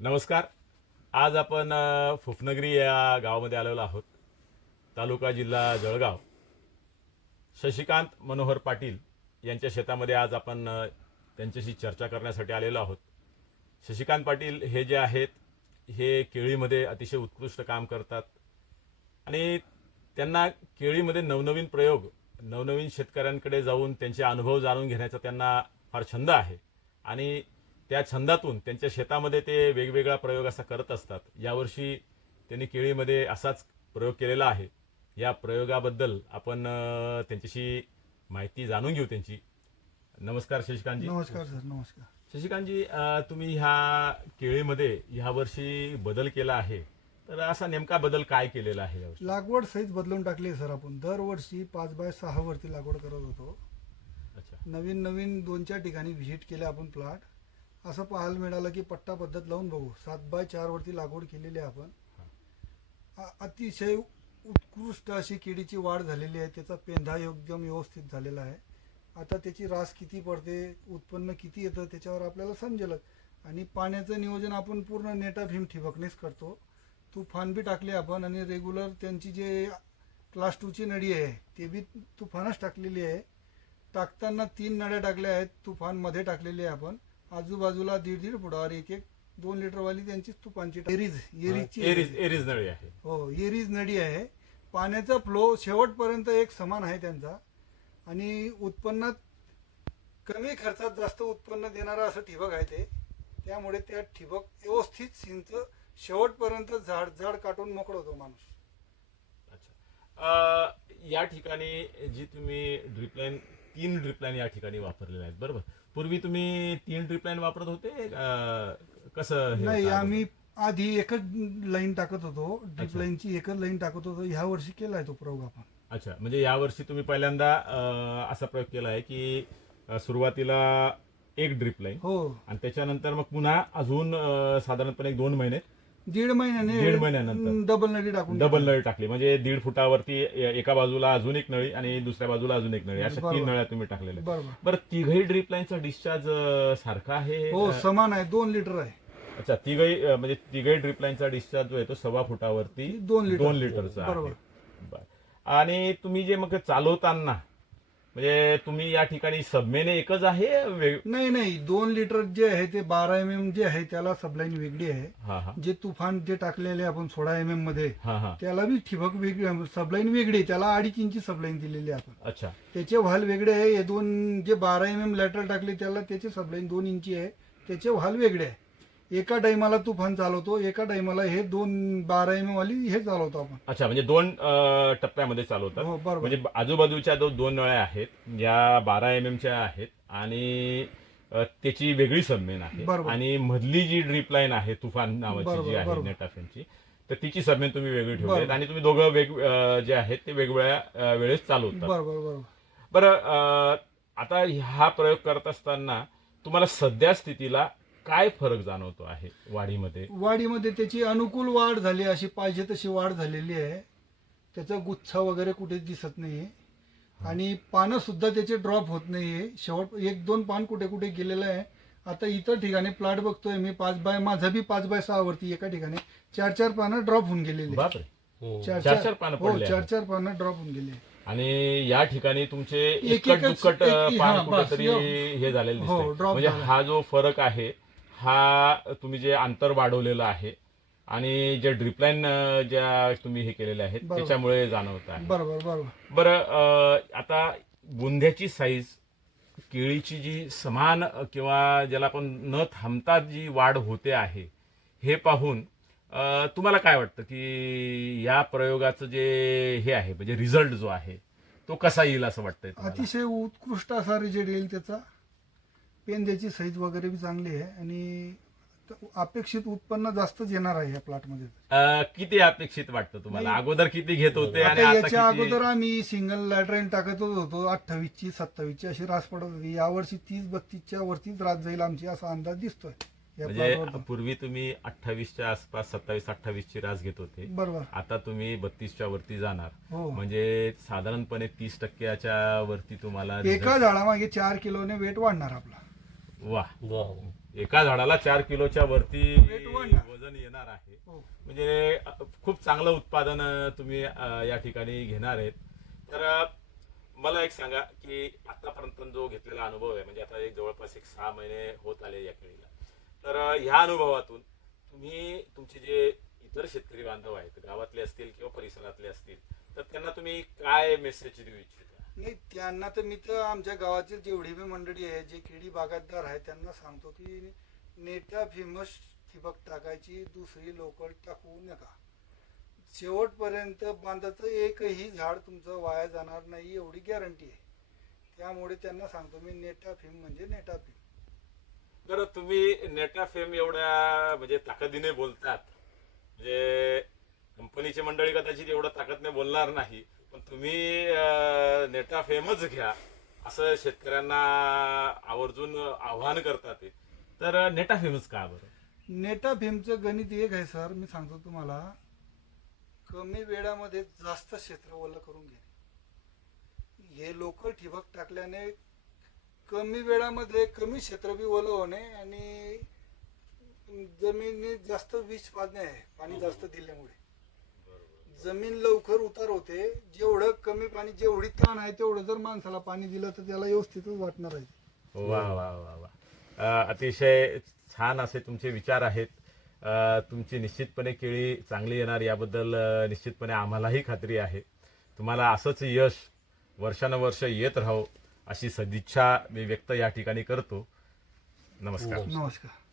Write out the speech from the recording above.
नमस्कार. आज आपण फुफनगरी या गावामध्ये आलेलो आहोत. तालुका जिल्हा जळगाव. शशिकांत मनोहर पाटील यांच्या शेतामध्ये आज आपण त्यांच्याशी चर्चा करण्यासाठी आलेलो आहोत. शशिकांत पाटील हे जे आहेत हे केळीमध्ये अतिशय उत्कृष्ट काम करतात. आणि त्यांना केळीमध्ये नवनवीन प्रयोग नवनवीन शेतकऱ्यांकडे जाऊन त्यांचे अनुभव जाणून घेण्याचा त्यांना फार छंद आहे. आणि त्या छंदातून त्यांच्या शेतामध्ये ते वेगवेगळा प्रयोग असा करत असतात. यावर्षी त्यांनी केळीमध्ये असाच प्रयोग केलेला आहे. या प्रयोगाबद्दल आपण त्यांच्याशी माहिती जाणून घेऊ त्यांची. नमस्कार शशिकांतजी. नमस्कार सर नमस्कार. शशिकांतजी तुम्ही ह्या केळीमध्ये ह्यावर्षी बदल केला आहे. तर असा नेमका बदल काय केलेला आहे लागवड सहित बदलून टाकली सर आपण. दरवर्षी पाच बाय सहा वरती लागवड करत होतो. अच्छा. नवीन नवीन दोन चार ठिकाणी व्हिजिट केले आपण प्लॉट. असं पाहायला मिळालं की पट्टा पद्धत लावून बघू. सात बाय चार वरती लागवड केलेली आहे आपण. अतिशय उत्कृष्ट अशी केळीची वाढ झालेली आहे. त्याचा पेंधा एकदम व्यवस्थित झालेला आहे. आता त्याची रास किती पडते उत्पन्न किती येतं त्याच्यावर आपल्याला समजेलच आणि पाण्याचं नियोजन आपण पूर्ण नेटा भीम ठिबकनेच करतो. तुफान बी टाकले आपण आणि रेग्युलर त्यांची जे क्लास टूची नळी आहे ते बी तुफानच टाकलेली आहे. टाकताना तीन नळ्या टाकल्या आहेत तुफानमध्ये टाकलेली आहे आपण. आजूबाजूला दीड दीड फुटावर एक एक दोन लिटरवाली त्यांची तुफानची एरीज एरीजची एरीज एरीज. नळी आहे. हो एरीज नडी आहे. पाण्याचा फ्लो शेवटपर्यंत एक समान आहे त्यांचा. आणि उत्पन्नात कमी खर्चात जास्त उत्पन्न देणारं असं ठिबक आहे ते. त्यामुळे त्या ठिबक व्यवस्थित सिंच शेवटपर्यंत झाड झाड काटून मोकळं होतो माणूस. अच्छा. अ, या ठिकाणी जी तुम्ही ड्रिपलाईन तीन ड्रिपलाईन या ठिकाणी वापरलेल्या आहेत बरोबर? पूर्वी तुम्ही तीन ड्रिपलाईन वापरत होते अ, कसं हे नाही होतं? आम्ही आधी एकच लाईन टाकत होतो ड्रिप लाईनची एकच लाईन टाकत होतो ह्या वर्षी केलाय तो प्रयोग आपण. अच्छा म्हणजे यावर्षी तुम्ही पहिल्यांदा अ, असा प्रयोग केला आहे की अ, सुरुवातीला एक ड्रिप लाईन हो. आणि त्याच्यानंतर मग पुन्हा अजून अ, साधारणपणे एक दोन महिने दीड महिन्याने दीड महिन्यानंतर. डबल नडी टाकून डबल नळी टाकली म्हणजे दीड फुटावरती ए- एका बाजूला अजून एक नळी आणि दुसऱ्या बाजूला अजून एक नळी अशा तीन बरोबर. नळ्या तुम्ही टाकलेल्या आहेत. बरोबर बरं तिघही ड्रिप लाईनचा डिस्चार्ज सारखा आहे हो अ, समान आहे दोन लिटर आहे अच्छा तिघही अ, म्हणजे तिघही ड्रिप लाईनचा डिस्चार्ज जो आहे तो सव्वा फुटावरती दोन लिटर. दोन लिटरचा आहे बरोबर. बरं. आणि तुम्ही जे मग चालवताना म्हणजे तुम्ही या ठिकाणी सबमेने एकच आहे वेग- नाही नाही दोन लिटर जे आहे ते बारा एम एम जे आहे त्याला सबलाईन वेगळी आहे. हा हा. जे तुफान जे टाकलेले आपण सोळा एम एममध्ये हा हा. त्याला बी ठिबक वेगळी सबलाईन वेगळी आहे. त्याला अडीच इंची सबलाईन दिलेली आहे आपण. अच्छा. त्याचे व्हाल वेगळे आहे. हे दोन जे बारा एम एम लॅटर टाकले त्याला त्याचे सबलाईन दोन इंची आहे. त्याचे व्हाल वेगळे आहे. एका टाइमाला तुफान चालवतो एका टाइमाला हे दोन बारा एम एम वाली हे चालवतो आपण. अच्छा म्हणजे दोन अ, टप्प्यामध्ये चालवतात. हो बरोबर. म्हणजे आजूबाजूच्या जो दोन नळ्या आहेत या बारा एम एमच्या आहेत आणि अ, त्याची वेगळी सबमेन आहे. बरोबर. आणि मधली जी ड्रीप लाईन आहे तुफान नावाची बरोबर, जी आहे बरोबर. तर तिची सबमेन तुम्ही वेगळी ठेवली बरोबर. आणि तुम्ही दोघं वेग अ, जे आहेत ते वेगवेगळ्या अ, वेळेस चालवतात. बरोबर बरोबर. बरं अ, आता हा प्रयोग करत असताना तुम्हाला सध्या स्थितीला काय फरक जाणवतो आहे वाढीमध्ये? वाढीमध्ये त्याची अनुकूल वाढ झाली अशी पाहिजे तशी वाढ झालेली आहे. त्याचा गुच्छा वगैरे कुठेच दिसत नाहीये. आणि पानं सुद्धा त्याचे ड्रॉप होत नाहीये. शेवट एक दोन पान कुठे कुठे गेलेलं आहे. आता इतर ठिकाणी प्लॉट बघतोय मी पाच बाय माझा बी पाच बाय सहा वरती एका ठिकाणी चार चार पानं ड्रॉप होऊन गेलेले बापरे. चार चार चार पानं हो पडले चार आहेत. चार पानं ड्रॉप होऊन गेले आणि या ठिकाणी तुमचे एक- दुक्कट एक- पान हा, बस, कुठेतरी यो. हे झालेलं हो, दिसतंय. drop म्हणजे झाला. हा जो फरक आहे हा तुम्ही जे अंतर वाढवलेलं आहे आणि जे ड्रिपलाईन ज्या तुम्ही हे केलेल्या आहेत. त्याच्यामुळे जाणवत आहे बरोबर बरोबर बरं आता बुंध्याची साईज केळीची जी समान किंवा ज्याला आपण न थांबता जी वाढ होते आहे हे पाहून तुम्हाला काय वाटतं की या प्रयोगाचं जे हे आहे म्हणजे रिझल्ट जो आहे तो कसा येईल असं वाटतंय? अतिशय उत्कृष्ट असा रिजल्ट येईल त्याचा पेंद्याची साईज वगैरे बी चांगली आहे आणि अपेक्षित उत्पन्न जास्तच येणार आहे या प्लॉटमध्ये. अ, किती अपेक्षित वाटतं तुम्हाला? नाही. अगोदर किती घेत होते आणि आता आता याच्या किती? अगोदर आम्ही सिंगल लॅटरेन टाकत होतो अठ्ठावीसची सत्तावीसची अशी रास पडत होती. यावर्षी तीस बत्तीसच्या वरतीच रास जाईल आमची असा अंदाज दिसतोय. या म्हणजे प्लॉटवर पूर्वी तुम्ही अठ्ठावीसच्या आसपास सत्तावीस अठ्ठावीसची रास घेत होते. बरोबर. आता तुम्ही बत्तीसच्या वरती जाणार. हो. म्हणजे साधारणपणे तीस टक्क्याच्या वरती तुम्हाला एका झाडामागे चार किलोने वेट वाढणार आपला. वा. एका झाडाला चार किलोच्या वरती. वजन येणार आहे. हो. म्हणजे खूप चांगलं उत्पादन तुम्ही या ठिकाणी घेणार आहेत. तर मला एक सांगा की आतापर्यंत जो घेतलेला अनुभव आहे म्हणजे आता एक जवळपास एक सहा महिने होत आले या केळीला तर ह्या अनुभवातून तुम्ही तुमचे जे इतर शेतकरी बांधव आहेत गावातले असतील किंवा परिसरातले असतील तर त्यांना तुम्ही काय मेसेज देऊ इच्छिता? नाही त्यांना तर मी तर आमच्या गावातील जेवढी बी मंडळी आहे जे खेडी बागायतदार आहे त्यांना सांगतो की नेटा फेमस ठिबक टाकायची दुसरी लोकल टाकू नका. शेवटपर्यंत बांधाचं एकही झाड तुमचं वाया जाणार नाही एवढी गॅरंटी आहे. त्यामुळे त्यांना सांगतो मी नेटा फेम म्हणजे नेटा फेम. बरं तुम्ही नेटा फेम एवढ्या म्हणजे ताकदीने बोलतात. म्हणजे कंपनीची मंडळी कदाचित एवढं ताकदने बोलणार नाही. पण तुम्ही नेटा फेमच घ्या. असं शेतकऱ्यांना आवर्जून आव्हान करतात ते. तर नेटाफेमच का बरं? नेटा फेमचं गणित एक आहे सर. मी सांगतो तुम्हाला. कमी वेळामध्ये जास्त क्षेत्र ओलं करून घेणे हे लोकल ठिबक टाकल्याने कमी वेळामध्ये कमी क्षेत्र बी ओलं होणे आणि जमिनीत जास्त विष पाजणे आहे पाणी जास्त दिल्यामुळे. जमीन लवकर उतार होते. जेवढं कमी पाणी जेवढी ताण आहे तेवढं जर माणसाला पाणी दिलं तर त्याला व्यवस्थितच वाटणार आहे. वा वा वा वा. अं, अतिशय छान असे तुमचे विचार आहेत. अं, तुमची निश्चितपणे केळी चांगली येणार याबद्दल अं, निश्चितपणे आम्हालाही खात्री आहे. तुम्हाला असंच यश वर्षानुवर्ष येत राहो अशी सदिच्छा मी व्यक्त या ठिकाणी करतो. नमस्कार. नमस्कार.